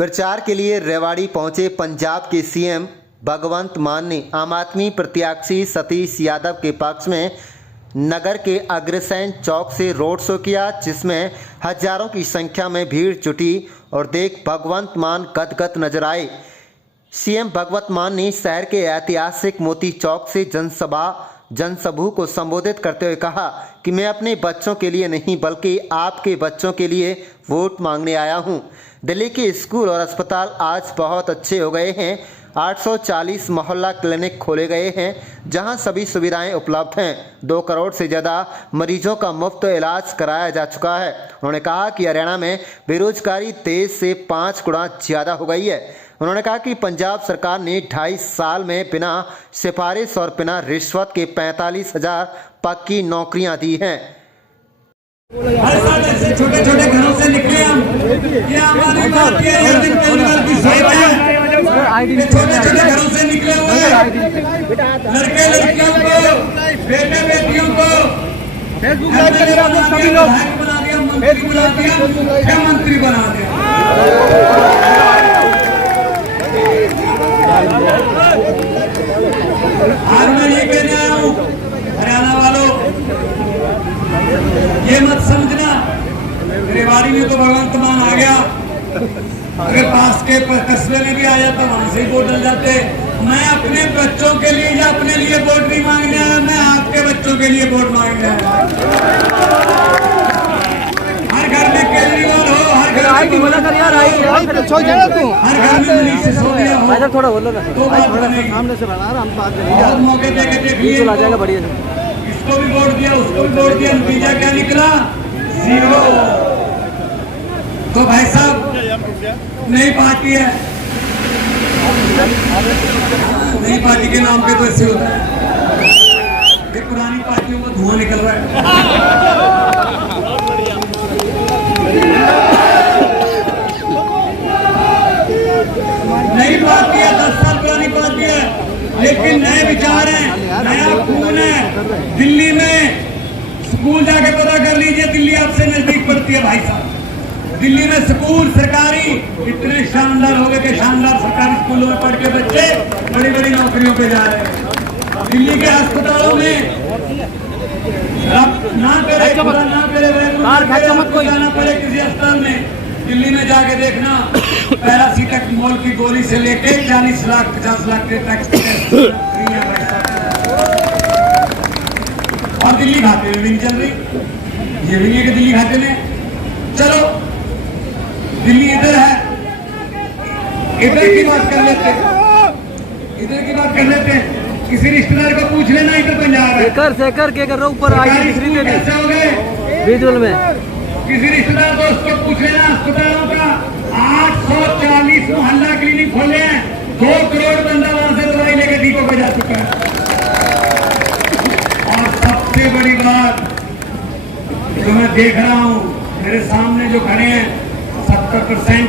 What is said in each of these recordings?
प्रचार के लिए रेवाड़ी पहुंचे पंजाब के सीएम भगवंत मान ने आम आदमी प्रत्याशी सतीश यादव के पक्ष में नगर के अग्रसेन चौक से रोड शो किया, जिसमें हजारों की संख्या में भीड़ जुटी और देख भगवंत मान गदगद नजर आए। सीएम भगवंत मान ने शहर के ऐतिहासिक मोती चौक से जनसभा को संबोधित करते हुए कहा कि मैं अपने बच्चों के लिए नहीं बल्कि आपके बच्चों के लिए वोट मांगने आया हूं। दिल्ली के स्कूल और अस्पताल आज बहुत अच्छे हो गए हैं। 840 मोहल्ला क्लिनिक खोले गए हैं जहां सभी सुविधाएं उपलब्ध हैं। 2 करोड़ से ज़्यादा मरीजों का मुफ्त इलाज कराया जा चुका है। उन्होंने कहा कि हरियाणा में बेरोजगारी 23 से 5 गुना ज़्यादा हो गई है। उन्होंने कहा कि पंजाब सरकार ने 2.5 साल में बिना सिफारिश और बिना रिश्वत के 45,000 पक्की नौकरियां दी हैं। हर साल ऐसे छोटे छोटे घरों से निकले हम, ये हमारी बात की अरविंद केजरीवाल की सोच है। छोटे छोटे घरों से निकले हुए लड़के लड़कियों को, बेटे बेटियों को फेसबुक लाइव कर रहे हैं सभी लोग, मंत्री बना दिया। आज मैं ये कहने आया हूँ हरियाणा वालों, ये मत समझना रेवाड़ी में तो भगवंत मान आ गया, अगर पास के कस्बे में भी आ जाता वहां से वोट डल जाते। मैं अपने बच्चों के लिए या अपने लिए वोट नहीं मांगने आया, मैं आपके बच्चों के लिए वोट मांगने आया। हर घर में केजरीवाल हो, हर घर में हर घर में मनीष सिसोदिया हो, थोड़ा बोलो ना, तो सामने से बना रहा हम बात करेंगे। और मौके देके देखिए, आ जाएगा बढ़िया से। इसको भी वोट दिया, उसको भी वोट दिया, नतीजा क्या निकला? 0। तो भाई साहब नई पार्टी है, नई पार्टी के नाम पे तो ऐसे होता है, ये पुरानी पार्टियों को धुआं निकल रहा है। नई पार्टी है, 10 साल पुरानी पार्टी है, लेकिन नए विचार हैं, नया खून है। दिल्ली में स्कूल जाके पता कर लीजिए, दिल्ली आपसे नजदीक पड़ती है भाई साहब। दिल्ली में स्कूल सरकारी इतने शानदार हो गए कि शानदार सरकारी स्कूलों में पढ़ के बच्चे बड़ी बड़ी नौकरियों पे जा रहे हैं। दिल्ली के अस्पतालों में ना करे जाना पड़े किसी अस्पताल में, दिल्ली में जाके देखना, पैरासीटामोल की गोली से लेके 40 लाख 50 लाख के टैक्स और दिल्ली खाते में भी नहीं चल रही। ये भी है कि दिल्ली खाते में, चलो दिल्ली इधर है, इधर की बात कर लेते, इधर की बात कर लेते हैं। किसी रिश्तेदार को पूछ लेना, इधर पंजाब है, सेकर के कर रहा ऊपर आई कैसे हो गए विजुअल में। किसी रिश्तेदार दोस्त को पूछ लेना, अस्पतालों का 840 मोहल्ला क्लिनिक खोले हैं, 2 करोड़ बंदा वहां से दवाई लेकर टीकों पे जा चुका है। और सबसे बड़ी बात जो मैं देख रहा हूँ, मेरे सामने जो खड़े हैं 70%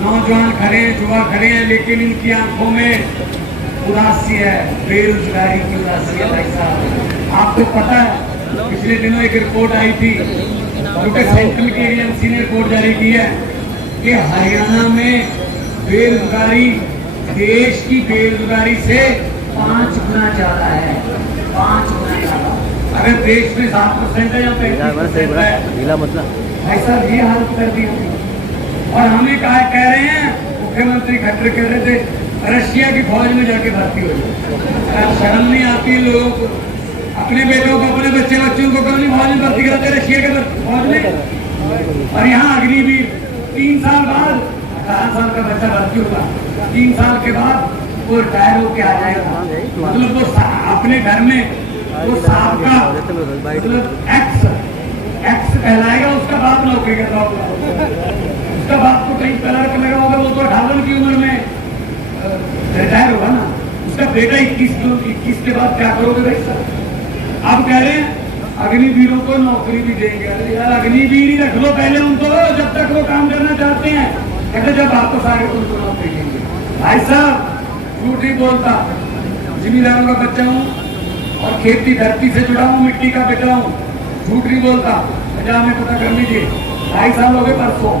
नौजवान खड़े हैं, युवा खड़े हैं, लेकिन इनकी आंखों में उदासी है, बेरोजगारी की उदासी है। भाई साहब आपको पता है, पिछले दिनों एक रिपोर्ट आई थी, क्योंकि सेंट्रल की एजेंसी ने रिपोर्ट जारी की है कि हरियाणा में बेरोजगारी देश की बेरोजगारी से 5 गुना ज्यादा है, 5 गुना ज्यादा। अगर देश में 7% है या 35% है, ऐसा ये हालत कर दी। और हमें कह रहे हैं, मुख्यमंत्री खट्टर कह रहे थे रशिया की फौज में जाके भर्ती हो जाए। शर्म नहीं आती लोगों को? अपने बेटों को, अपने बच्चों को कभी फौज में भर्ती कराते, रशिया के फौज में। और यहाँ अग्निवीर 3 साल बाद 18 साल का बच्चा भर्ती होगा, 3 साल के बाद वो रिटायर होके आ जाएगा। मतलब वो अपने घर में वो साहब का मतलब एक्स कहलाएगा, उसका बाप नौकरी कर रहा होगा, उसका बाप को कहीं क्लर्क लगा होगा, वो तो 58 की उम्र में रिटायर होगा ना, उसका बेटा 21 के बाद क्या करोगे भाई साहब? अब कह रहे हैं अग्निवीरों को नौकरी भी देंगे। अरे यार अग्निवीर ही रख लो पहले उनको, जब तक वो काम करना चाहते हैं, कहते जब वापस आगे तो उनको नौकरी देंगे। भाई साहब झूठ नहीं बोलता, जिम्मेदारों का बच्चा हूँ और खेती धरती से जुड़ा हूँ, मिट्टी का बेटा हूँ, झूठ नहीं बोलता। पंजाब में पता कर लीजिए, 2.5 साल हो गए परसों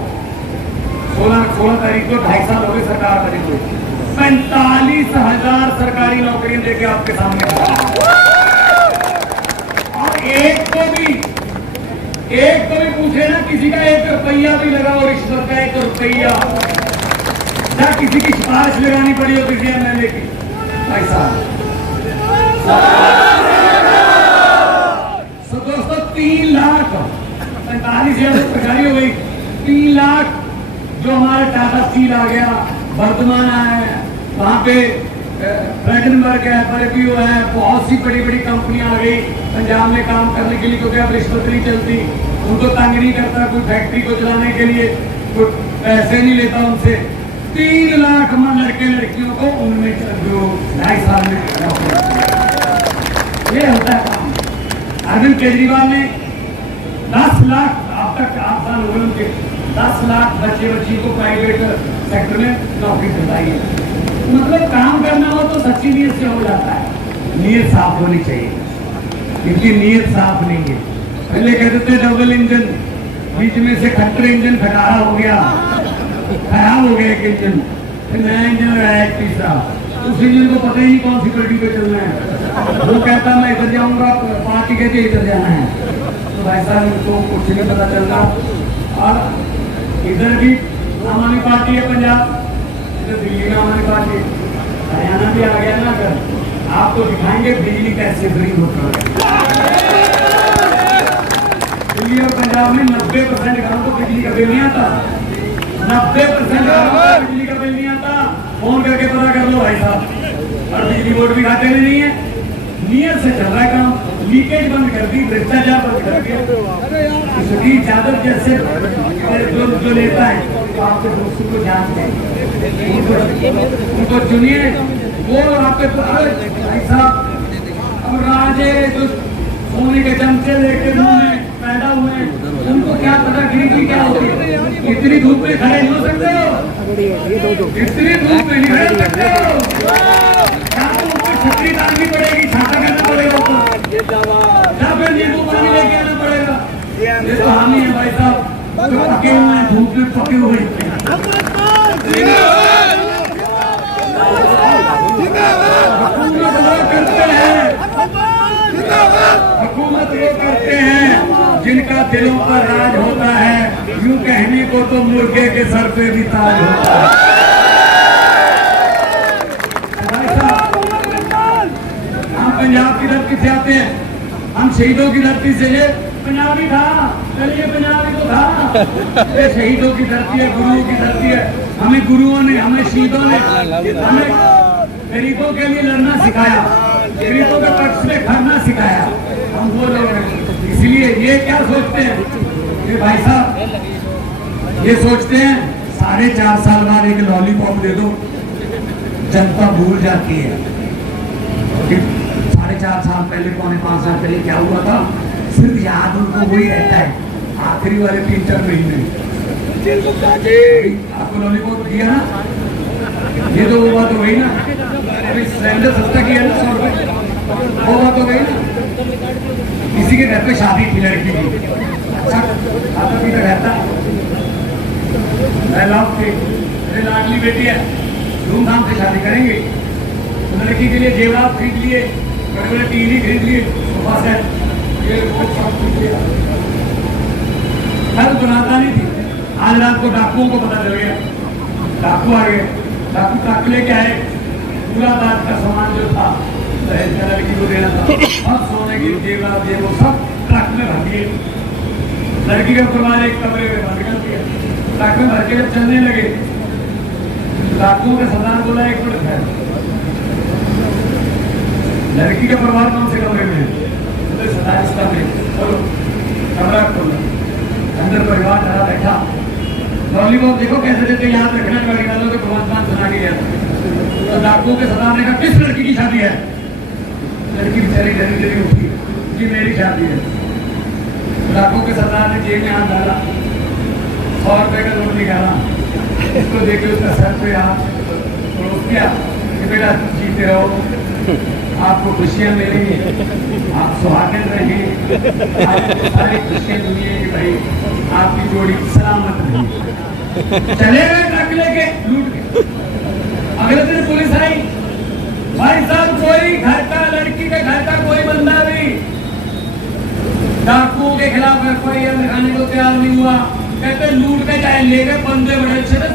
16 तारीख को 2.5 साल हो गए सरकार बनी हुई। 45,000 सरकारी नौकरियां देके आपके सामने और एक को भी पूछे ना, किसी का 1 रुपया भी लगा हो रिश्वत का 1 रुपया, या किसी की सिफारिश लगानी पड़ी हो किसी एमएलए की, भाई साहब। तो दोस्तों 3 लाख 45,000 सरकारी हो गई, 3 लाख जो हमारा टाटा स्टील आ गया, वर्धमान है, वहाँ पे फ्रेडनबर्ग है, परपीओ है, बहुत सी बड़ी बड़ी कंपनियां आ गई पंजाब में काम करने के लिए, क्योंकि अब रिश्वत नहीं चलती, उनको तंग नहीं करता कोई फैक्ट्री को चलाने के लिए, कोई पैसे नहीं लेता उनसे। 3 लाख लड़के लड़कियों को उनमें जो 2.5 साल में ये होता है काम। अरविंद केजरीवाल ने 10 लाख अब तक 8 साल हो गए उनके, 10 लाख बच्ची को प्राइवेट सेक्टर में नौकरी दिलाई है। मतलब काम करना हो तो सच्ची नीयत से हो जाता है, नीयत साफ होनी चाहिए, इनकी नीयत साफ नहीं है। पहले कहते थे डबल इंजन, बीच में से खट्टर इंजन खटारा हो गया, खराब हो गया एक इंजन, फिर नया इंजन लगाया एक तीसरा, उस इंजन को पता ही नहीं कौन सी गड्डी पे चलना है, वो कहता मैं इधर जाऊंगा, पार्टी कहते इधर जाना है, तो भाई साहब उनको कुछ नहीं पता चल रहा। और इधर भी आम आदमी पार्टी है पंजाब, दिल्ली में हमारी पार्टी, हरियाणा भी आ गया ना, अगर आपको दिखाएंगे बिजली कैसे फ्री होता है। दिल्ली और पंजाब में 90% घरों को बिजली का बिल नहीं आता, 90% घरों को बिजली का बिल नहीं आता। फोन करके पता कर लो भाई साहब, और बिजली बोर्ड भी खाते में नहीं है, नियत से चल रहा है काम, लीकेज बंद कर दी, भ्रष्टाचार बंद कर दिया। इसकी इजाजत जैसे जो लेता है तो आपके दोस्तों को जांच चाहिए, उनको चुनिए, वो आपके भाई साहब। अब राजे जो सोने के चमचे लेके मुंह में पैदा हुए, उनको क्या पता गिरगी क्या होती है। इतनी धूप में खड़े नहीं हो सकते हो, इतनी धूप में नहीं खड़े हो सकते हो, छतरी डालनी पड़ेगी, छाता करना पड़ेगा ऊपर, या फिर नींबू पानी लेके आना पड़ेगा। ये तो हम ही है भाई साहब, जो पके हुए हैं, धूप में पके हुए हैं। हुकूमत वो करते हैं जिनका दिलों पर राज होता है, यूं कहने को तो मुर्गे के सर पे भी ताज होता है। हम पंजाब की धरती से आते हैं, हम शहीदों की धरती से, ये पंजाबी था, चलिए पंजाबी तो था, ये शहीदों की धरती है, गुरुओं की धरती है। हमें गुरुओं ने, हमें शहीदों ने, हमें गरीबों के लिए लड़ना सिखाया, गरीबों के पक्ष में खड़ना सिखाया, हम वो लोग हैं। इसलिए ये क्या सोचते हैं कि भाई साहब, ये सोचते हैं 4.5 साल बाद एक लॉलीपॉप दे दो, जनता भूल जाती है कि 4.5 साल पहले, 4.5 साल पहले क्या हुआ था, सिर्फ याद उनको वही रहता है, आखिरी वाले 3-4 महीने। आपको लॉलीपॉप दिया ना, ये तो वो बात हो गई ना, अभी सिलेंडर सस्ता किया ना 100 रुपए, वो बात हो गई ना। किसी के घर पे शादी थी लड़की की, अच्छा खाता पीता रहता, मेरी लाडली बेटी है, धूमधाम से शादी करेंगे, तो लड़की के लिए जेवरात खरीद लिए, बड़े बड़े टीवी खरीद लिए, सोफा सेट, कल बनाता नहीं थी, आज रात को डाकुओं को पता चल गया, डाकू आ गए, डाकू ट्रक लेके आए, पूरा रात का सामान जो था लड़की को देना था, और सोने की जेवरात ये वो सब ट्रक में भर दिए। लड़की का परिवार एक कमरे में बंद कर दिया, ट्रक में भर के जब चलने लगे, डाकुओं का सरदार बोला 1 मिनट है, लड़की का परिवार कौन से कमरे में है, सरदार में, चलो कमरा खोलो, अंदर परिवार डरा बैठा, लॉलीपॉप देखो कैसे देते, याद रखना गाड़ी वालों को भगवान सुना के गया। तो डाकुओं के सरदार ने कहा किस लड़की की शादी है, लड़की बेचारी डरी डरी उठी, जी मेरी शादी है। डाकुओं के सरदार ने जेब में हाथ डाला, 100 रुपए का नोट निकाला, इसको देखे उसका सर पे हाथ परोस दिया कि बेटा जीते रहो, आपको खुशियां मिलेंगी, आप सुहागन रहें, आपको सारी खुशियां मिलेंगी, भाई आपकी जोड़ी सलामत रही। चले गए ट्रक लेके लूट के। अगले दिन पुलिस आई, भाई साहब कोई घर का, लड़की के घर का कोई बंदा भी डाकुओं के खिलाफ FIR लिखाने को तैयार नहीं हुआ। कहते लूट के चाहे ले गए, बंदे बड़े अच्छे थे,